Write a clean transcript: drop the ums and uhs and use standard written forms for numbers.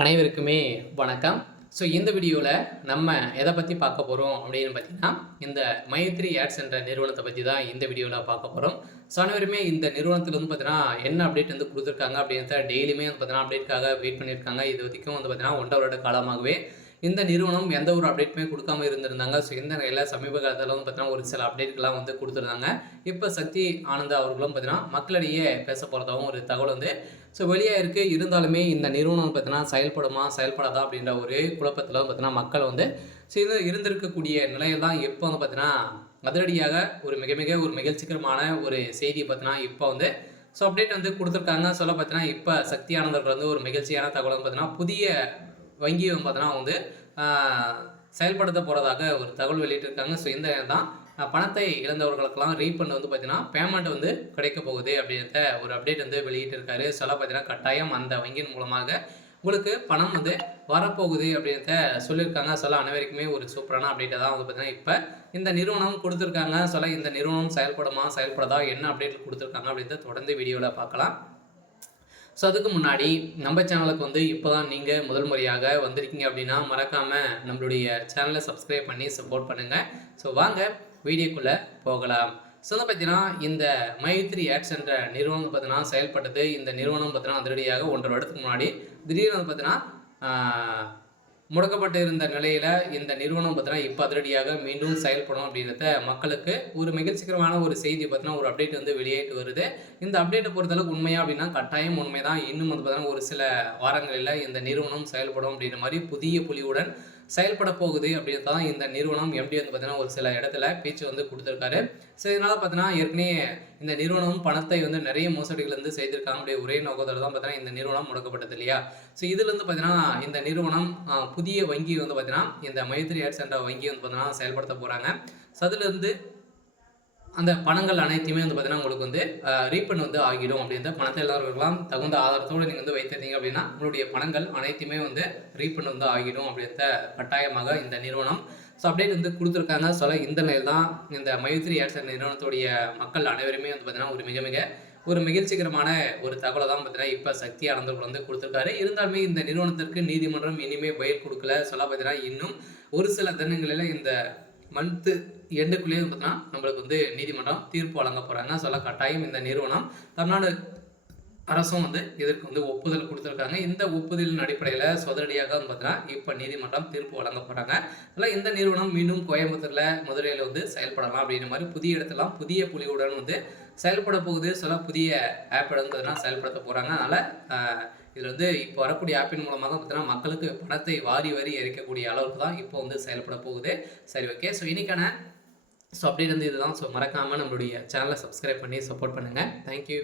அனைவருக்குமே வணக்கம். ஸோ இந்த வீடியோவில் நம்ம எதை பற்றி பார்க்க போகிறோம் அப்படின்னு பார்த்தீங்கன்னா, இந்த மைத்ரி ஆட்ஸ் என்ற நிறுவனத்தை பற்றி தான் இந்த வீடியோவில் பார்க்க போகிறோம். ஸோ அனைவருமே இந்த நிறுவனத்தில் வந்து பார்த்தீங்கன்னா என்ன அப்டேட் வந்து கொடுத்துருக்காங்க அப்படின்றத டெய்லியுமே வந்து பார்த்தீங்கன்னா அப்டேட்காக வெயிட் பண்ணியிருக்காங்க. இது வரைக்கும் வந்து பார்த்தீங்கன்னா 1.5 வருட காலமாகவே இந்த நிறுவனம் எந்த ஒரு அப்டேட்டுமே கொடுக்காம இருந்திருந்தாங்க. ஸோ இந்த நிலையில் சமீப காலத்தில் வந்து பார்த்தீங்கன்னா ஒரு சில அப்டேட்கள்லாம் வந்து கொடுத்துருந்தாங்க. இப்போ சக்தி ஆனந்தா அவர்களும் பார்த்தீங்கன்னா மக்களிடையே பேச போகிறதாகவும் ஒரு தகவல் வந்து வெளியே இருக்குது. இருந்தாலுமே இந்த நிறுவனம் பார்த்தீங்கன்னா செயல்படுமா செயல்படாதா அப்படின்ற ஒரு குழப்பத்தில் வந்து பார்த்தீங்கன்னா மக்கள் வந்து இது இருந்திருக்கக்கூடிய நிலையில் தான் இப்போ வந்து பார்த்தீங்கன்னா அதிரடியாக ஒரு ஒரு மகிழ்ச்சிகரமான ஒரு செய்தி பார்த்தீங்கன்னா இப்போ வந்து அப்டேட் வந்து கொடுத்துருக்காங்க. பார்த்தீங்கன்னா இப்போ சக்தி ஆனந்தர்கள் வந்து ஒரு மகிழ்ச்சியான தகவல் பார்த்தீங்கன்னா புதிய வங்கி பார்த்தீங்கன்னா வந்து செயல்படுத்த போகிறதாக ஒரு தகவல் வெளியிட்டிருக்காங்க. இந்த தான் பணத்தை இழந்தவர்களுக்கெல்லாம் ரீஃபண்ட் வந்து பார்த்தீங்கன்னா பேமெண்ட் வந்து கிடைக்க போகுது அப்படின்றத ஒரு அப்டேட் வந்து வெளியிட்டிருக்காரு. பார்த்தீங்கன்னா கட்டாயம் அந்த வங்கியின் மூலமாக உங்களுக்கு பணம் வந்து வரப்போகுது அப்படின்றத சொல்லியிருக்காங்க. அனைவருக்குமே ஒரு சூப்பரான அப்டேட்டை தான் வந்து பார்த்தீங்கன்னா இப்போ இந்த நிறுவனம் கொடுத்துருக்காங்க. இந்த நிறுவனம் செயல்படுமா செயல்படாதா என்ன அப்டேட் கொடுத்துருக்காங்க அப்படின்றத தொடர்ந்து வீடியோவில் பார்க்கலாம். அதுக்கு முன்னாடி நம்ம சேனலுக்கு வந்து இப்போ தான் நீங்கள் முதல் முறையாக வந்திருக்கீங்க அப்படின்னா மறக்காமல் நம்மளுடைய சேனலை சப்ஸ்கிரைப் பண்ணி சப்போர்ட் பண்ணுங்கள். வாங்க வீடியோக்குள்ளே போகலாம். பார்த்தீங்கன்னா இந்த மைத்ரி ஆட்ஸ் என்ற நிறுவனம் பார்த்தீங்கன்னா செயல்பட்டது. இந்த நிறுவனம் பார்த்தீங்கன்னா அதிரடியாக 1.5 வருடத்துக்கு முன்னாடி திடீர்னு பார்த்தீங்கன்னா முடக்கப்பட்டு இருந்த நிலையில் இந்த நிறுவனம் பார்த்தீங்கன்னா இப்போ அதிரடியாக மீண்டும் செயல்படும் அப்படின்றத மக்களுக்கு ஒரு மகிழ்ச்சிகரமான ஒரு செய்தி பார்த்தீங்கன்னா ஒரு அப்டேட் வந்து வெளியிட்டு வருது. இந்த அப்டேட்டை பொறுத்தளவுக்கு உண்மையா அப்படின்னா கட்டாயம் உண்மை தான். இன்னும் வந்து பார்த்தீங்கன்னா ஒரு சில வாரங்களில் இந்த நிறுவனம் செயல்படும் அப்படின்ற மாதிரி புதிய புலியுடன் செயல்பட போகுது அப்படின்னு தான் இந்த நிறுவனம் எம்டி வந்து பார்த்தீங்கன்னா ஒரு சில இடத்துல பேச்சு வந்து கொடுத்துருக்காரு. இதனால் பார்த்தீங்கன்னா ஏற்கனவே இந்த நிறுவனம் பணத்தை வந்து நிறைய மோசடிகள் வந்து செய்திருக்காங்க. அப்படியே ஒரே நோக்கத்தோடு தான் பார்த்தீங்கன்னா இந்த நிறுவனம் முடக்கப்பட்டது இல்லையா. இதுலேருந்து பார்த்தீங்கன்னா இந்த நிறுவனம் புதிய வங்கி வந்து பார்த்தீங்கன்னா இந்த மைத்ரி ஆட்ஸ் என்ற வங்கி வந்து பார்த்தீங்கன்னா செயல்படுத்த போகிறாங்க. அதுலேருந்து அந்த பணங்கள் அனைத்தையுமே வந்து பார்த்தீங்கன்னா உங்களுக்கு வந்து ரீஃபண்ட் வந்து ஆகிடும். அப்படின்ற பணத்தை எல்லாருக்கெல்லாம் தகுந்த ஆதாரத்தோடு நீங்கள் வந்து வைத்திருந்தீங்க அப்படின்னா உங்களுடைய பணங்கள் அனைத்தையுமே வந்து ரீஃபண்ட் வந்து ஆகிடும் அப்படின்ற கட்டாயமாக இந்த நிறுவனம் அப்டேட் வந்து கொடுத்துருக்காங்க. இந்த நிலையில் தான் இந்த மைத்ரி ஆட்ஸ் நிறுவனத்துடைய மக்கள் அனைவருமே வந்து பார்த்தீங்கன்னா ஒரு மகிழ்ச்சிகரமான ஒரு தகவலை தான் பார்த்தீங்கன்னா இப்போ சக்தி ஆனந்தர்கள் வந்து கொடுத்துருக்காரு. இருந்தாலுமே இந்த நிறுவனத்திற்கு நீதிமன்றம் இனிமேல் பயில் கொடுக்கல. பார்த்தீங்கன்னா இன்னும் ஒரு சில தினங்களில் இந்த மந்த்து எண்டுக்குள்ளேயே பார்த்தீங்கன்னா நம்மளுக்கு வந்து நீதிமன்றம் தீர்ப்பு வழங்க போகிறாங்க. கட்டாயம் இந்த நிறுவனம் தமிழ்நாடு அரசும் வந்து இதற்கு வந்து ஒப்புதல் கொடுத்துருக்காங்க. இந்த ஒப்புதலின் அடிப்படையில் சொதடியாக வந்து பார்த்தீங்கன்னா இப்போ நீதிமன்றம் தீர்ப்பு வழங்க போகிறாங்க. இந்த நிறுவனம் மீண்டும் கோயம்புத்தூரில் மதுரையில் வந்து செயல்படலாம் அப்படின்ற மாதிரி புதிய இடத்துலாம் புதிய புலியுடன் வந்து செயல்பட போகுது. புதிய ஆப் வந்து பார்த்தீங்கன்னா செயல்படுத்த போகிறாங்க. அதனால் இதில் வந்து இப்போ வரக்கூடிய ஆப்பின் மூலமாக பார்த்தீங்கன்னா மக்களுக்கு பணத்தை வாரி இறைக்கக்கூடிய அளவுக்கு தான் இப்போ வந்து செயல்பட போகுது. ஓகே. இன்னைக்கான அப்டேட் வந்து இதுதான். மறக்காமல் நம்மளுடைய சேனலை சப்ஸ்கிரைப் பண்ணி சப்போர்ட் பண்ணுங்கள். தேங்க்யூ.